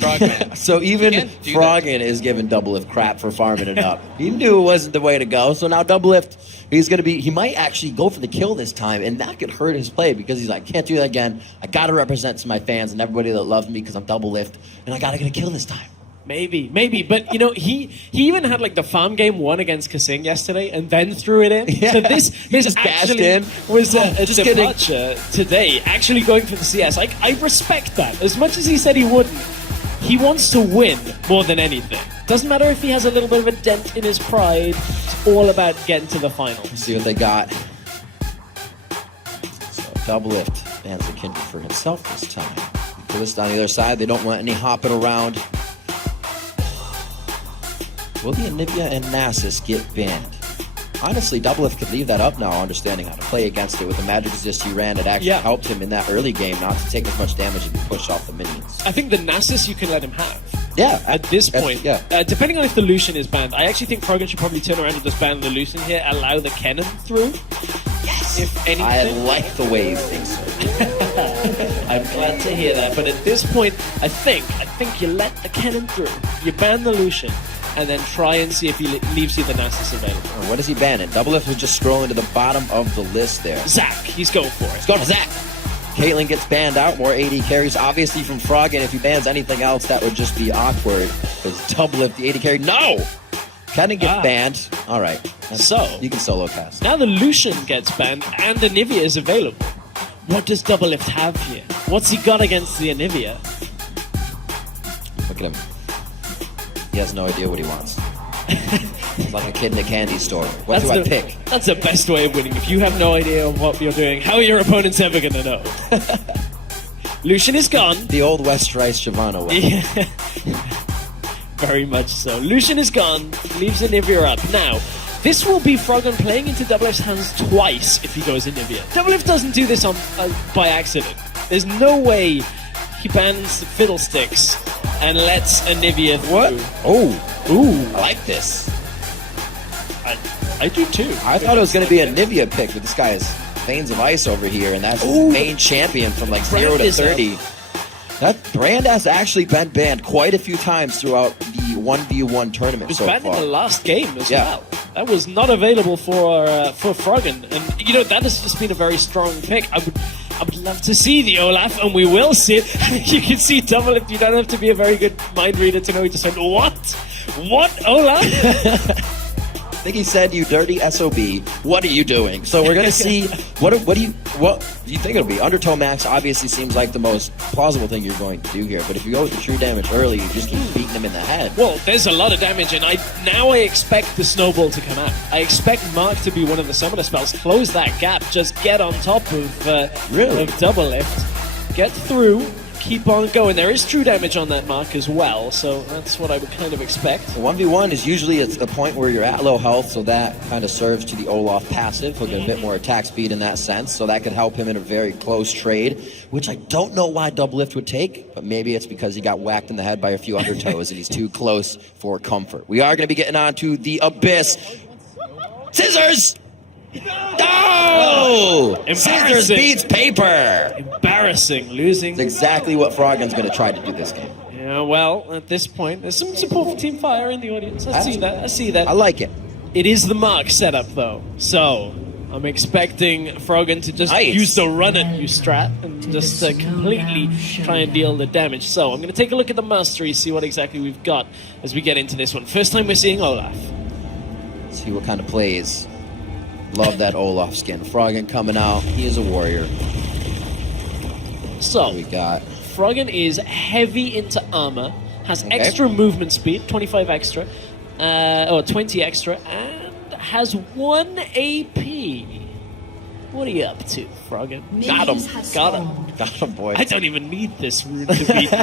Froggen. So even Froggen is giving Doublelift crap for farming it up. He knew it wasn't the way to go. So now Doublelift, he might actually go for the kill this time, and that could hurt his play because he's like, can't do that again. I got to represent to my fans and everybody that loves me because I'm Doublelift, and I got to get a kill this time. Maybe, but you know, he even had like the farm game 1 against kaSing yesterday, and then threw it in. Yeah. So this actually was a departure today. Actually going for the CS, I respect that. As much as he said he wouldn't, he wants to win more than anything. Doesn't matter if he has a little bit of a dent in his pride. It's all about getting to the final. Let's see what they got. So Doublelift bans the Kindred for himself this time. For this on the other side, they don't want any hopping around. Will the Anivia and Nasus get banned? Honestly, Doublelift could leave that up now, understanding how to play against it. With the magic resist he ran, it actually helped him in that early game not to take as much damage and be pushed off the minions. I think the Nasus you can let him have. Yeah. At this point. Depending on if the Lucian is banned, I actually think Froggen should probably turn around and just ban the Lucian here, allow the Kennen through. Yes! If anything. I like the way you think so. I'm glad to hear that, but at this point, I think you let the Kennen through. You ban the Lucian. And then try and see if he leaves you the Nasus available. What does he ban it? Doublelift was just scrolling to the bottom of the list there. Zac, he's going for it. He's going to Zac. Caitlyn gets banned out. More AD carries, obviously, from Froggen. If he bans anything else, that would just be awkward. Because Doublelift, the AD carry, no! Kennen gets banned. All right. So, you can solo cast. Now the Lucian gets banned and Anivia is available. What does Doublelift have here? What's he got against the Anivia? Look at him. He has no idea what he wants. He's like a kid in a candy store. What do I pick? That's the best way of winning. If you have no idea what you're doing, how are your opponents ever going to know? Lucian is gone. The old West Rice Shyvana way. Very much so. Lucian is gone. Leaves Anivia up. Now, this will be Froggen playing into Doublelift's hands twice if he goes Anivia. Doublelift doesn't do this by accident. There's no way he bans Fiddlesticks and lets Anivia through. What? Oh, I like this. I do too. I thought it was going to be a Anivia pick, but this guy is Veins of Ice over here, and that's his main champion from like 0 to 30. That Brand has actually been banned quite a few times throughout the 1v1 tournament so far. It was banned in the last game as well. That was not available for Froggen, and you know that has just been a very strong pick. I would love to see the Olaf, and we will see it. You can see Doublelift. You don't have to be a very good mind reader to know he just said, what? What, Olaf? I think he said, you dirty SOB, what are you doing? So we're going to see, what do you think it'll be? Undertow Max obviously seems like the most plausible thing you're going to do here, but if you go with the true damage early, you just keep beating him in the head. Well, there's a lot of damage, and now I expect the snowball to come out. I expect Mark to be one of the summoner spells. Close that gap, just get on top of Doublelift. Get through. Keep on going. There is true damage on that Mark as well, so that's what I would kind of expect. 1v1 is usually a point where you're at low health, so that kind of serves to the Olaf passive. He'll get a bit more attack speed in that sense, so that could help him in a very close trade, which I don't know why Doublelift would take, but maybe it's because he got whacked in the head by a few undertows and he's too close for comfort. We are going to be getting on to the Abyss. Scissors! No! Scissors beats paper! Embarrassing, losing. That's exactly what Froggen's going to try to do this game. Yeah, well, at this point, there's some support for Team Fire in the audience. I see that. I like it. It is the Mark setup, though. So, I'm expecting Froggen to just use the run at you strat and just completely try and deal the damage. So, I'm going to take a look at the mastery, see what exactly we've got as we get into this one. First time we're seeing Olaf. See what kind of plays. Love that Olaf skin. Froggen coming out. He is a warrior. So, we got Froggen is heavy into armor, has extra movement speed, 25 extra, or 20 extra, and has 1 AP. What are you up to, Froggen? Got him. Got him, boy. I don't even need this rune to beat you.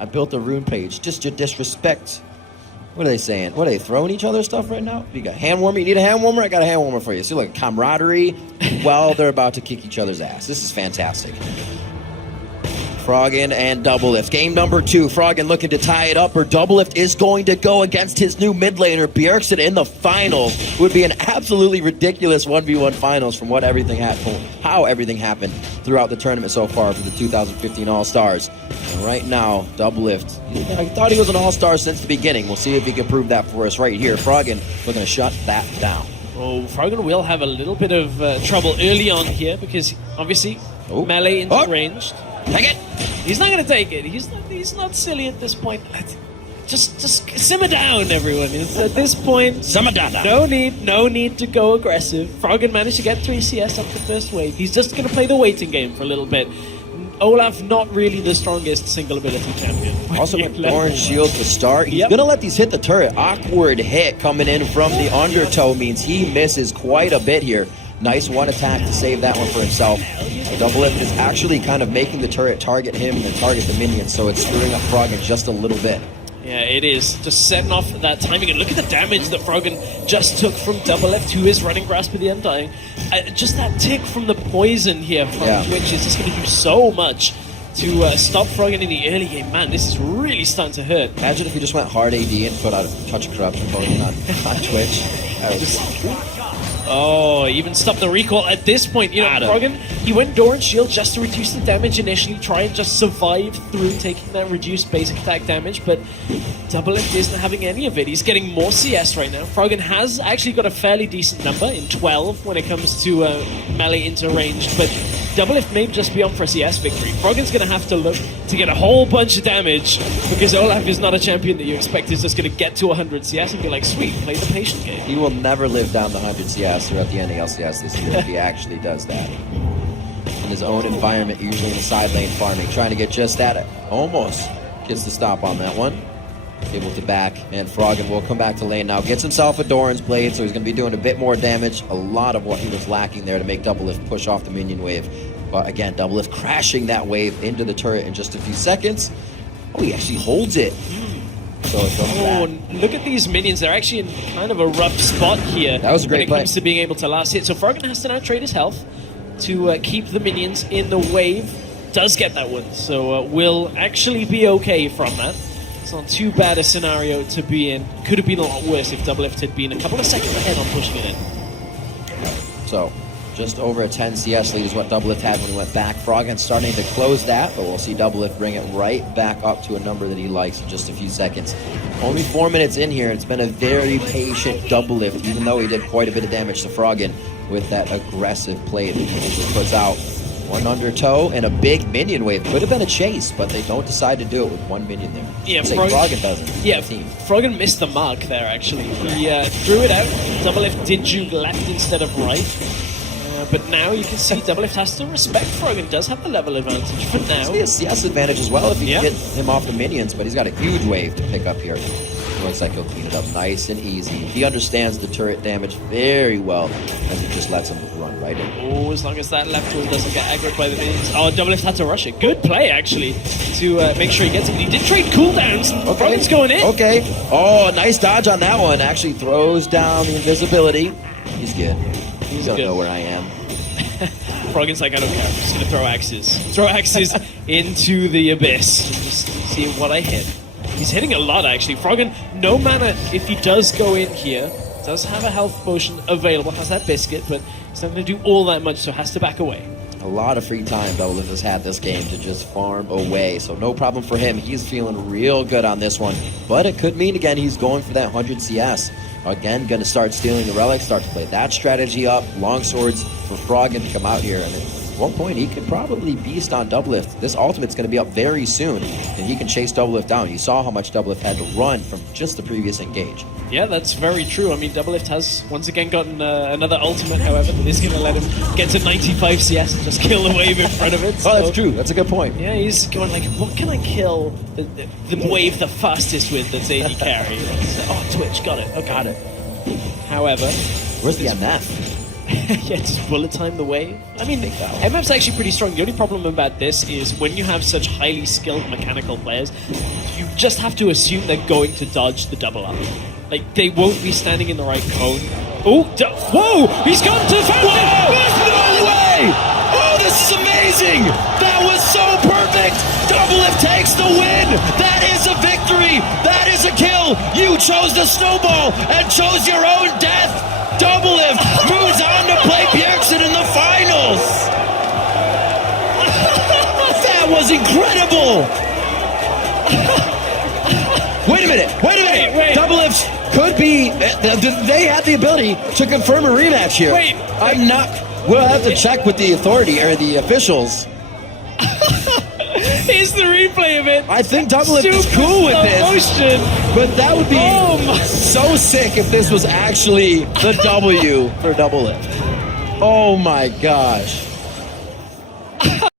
I built a rune page. Just your disrespect. What are they saying? What are they throwing each other stuff right now? You got hand warmer? You need a hand warmer? I got a hand warmer for you. See, like camaraderie while they're about to kick each other's ass. This is fantastic. Froggen and Doublelift. Game number 2. Froggen looking to tie it up, or Doublelift is going to go against his new mid laner, Bjergsen, in the finals. Would be an absolutely ridiculous 1v1 finals from how everything happened throughout the tournament so far for the 2015 All-Stars. And right now, Doublelift, I thought he was an All-Star since the beginning. We'll see if he can prove that for us right here. Froggen looking to shut that down. Oh, Froggen will have a little bit of trouble early on here because obviously melee into ranged. Take it! He's not going to take it. He's not silly at this point. Just simmer down, everyone. At this point, simmer down. No need to go aggressive. Froggen managed to get 3 CS up the first wave. He's just going to play the waiting game for a little bit. Olaf, not really the strongest single ability champion. Also with Orange Shield to start. He's going to let these hit the turret. Awkward hit coming in from the undertow means he misses quite a bit here. Nice one attack to save that one for himself. Doublelift is actually kind of making the turret target him and target the minions, so it's screwing up Froggen just a little bit. Yeah, it is. Just setting off that timing. And look at the damage that Froggen just took from Doublelift, who is running Grasp of the Undying. Just that tick from the poison here from Twitch is just going to do so much to stop Froggen in the early game. Man, this is really starting to hurt. Imagine if he just went hard AD and put out a touch of corruption potion on Twitch. Oh, even stop the recall at this point. You know, Froggen, he went Door and Shield just to reduce the damage initially, try and just survive through taking that reduced basic attack damage, but Doublelift isn't having any of it. He's getting more CS right now. Froggen has actually got a fairly decent number in 12 when it comes to melee into ranged, but Doublelift may just be on for a CS victory. Froggen's going to have to look to get a whole bunch of damage because Olaf is not a champion that you expect is just going to get to 100 CS and be like, sweet, play the patient game. He will never live down the 100 CS or at the end of LCS this year if he actually does that. In his own environment, usually in the side lane farming, trying to get just that. Almost gets the stop on that one. Able to back, and Froggen will come back to lane now. Gets himself a Doran's Blade, so he's going to be doing a bit more damage. A lot of what he was lacking there to make Doublelift push off the minion wave. But again, Doublelift crashing that wave into the turret in just a few seconds. Oh, he actually holds it. So it goes back. Look at these minions. They're actually in kind of a rough spot here. That was a great play. When it comes to being able to last hit. So Froggen has to now trade his health to keep the minions in the wave. Does get that one, so will actually be okay from that. It's not too bad a scenario to be in. Could have been a lot worse if Doublelift had been a couple of seconds ahead on pushing it in. So, just over a 10 CS lead is what Doublelift had when he went back. Froggen starting to close that, but we'll see Doublelift bring it right back up to a number that he likes in just a few seconds. Only 4 minutes in here. It's been a very patient Doublelift, even though he did quite a bit of damage to Froggen with that aggressive play that he puts out. One undertow and a big minion wave. Could have been a chase, but they don't decide to do it with one minion there. Yeah, Froggen doesn't. Yeah, Froggen missed the mark there, actually. He threw it out. Doublelift did juke left instead of right. But now you can see Doublelift has to respect Froggen. Does have the level advantage for now. He has a CS advantage as well if he can get him off the minions, but he's got a huge wave to pick up here. Looks like he'll clean it up nice and easy. He understands the turret damage very well, and he just lets him run right in. Oh, as long as that left one doesn't get aggroed by the minions. Oh, Doublelift had to rush it. Good play, actually, to make sure he gets it. He did trade cooldowns. Okay. Froggen's going in. Okay. Oh, nice dodge on that one. Actually throws down the invisibility. He's good. He don't know where I am. Froggen's like, I don't care. I'm just going to throw axes. Throw axes into the abyss. Just see what I hit. He's hitting a lot, actually. Froggen, no matter if he does go in here, does have a health potion available, has that biscuit, but he's not going to do all that much, so has to back away. A lot of free time Doublelift has had this game to just farm away, so no problem for him. He's feeling real good on this one, but it could mean, again, he's going for that 100 CS. Again, going to start stealing the relics, start to play that strategy up. Long swords for Froggen to come out here, and at one point he could probably beast on Doublelift. This ultimate's going to be up very soon, and he can chase Doublelift down. You saw how much Doublelift had to run from just the previous engage. Yeah, that's very true. I mean, Doublelift has once again gotten another ultimate, however, that is going to let him get to 95 CS and just kill the wave in front of it. So, that's true. That's a good point. Yeah, he's going like, what can I kill the wave the fastest with that's AD carry? Oh, Twitch, got it. Oh, got it. However, where's the MF? Yeah, just bullet time the wave. I mean, MF's actually pretty strong. The only problem about this is when you have such highly skilled mechanical players, you just have to assume they're going to dodge the double up. Like, they won't be standing in the right cone. Oh, whoa! He's gone to the fountain! There's no way! Oh, this is amazing! That was so perfect! perfect. Doublelift takes the win. That is a victory. That is a kill. You chose the snowball and chose your own death. Doublelift moves on to play Bjergsen in the finals. That was incredible. Wait a minute. Wait. Doublelift could be. They had the ability to confirm a rematch here. Wait. I'm not. We'll have to check with the authority or the officials. Here's the replay of it. I think Doublelift is cool with this. Motion. But that would be so sick if this was actually the W for Doublelift. Oh my gosh.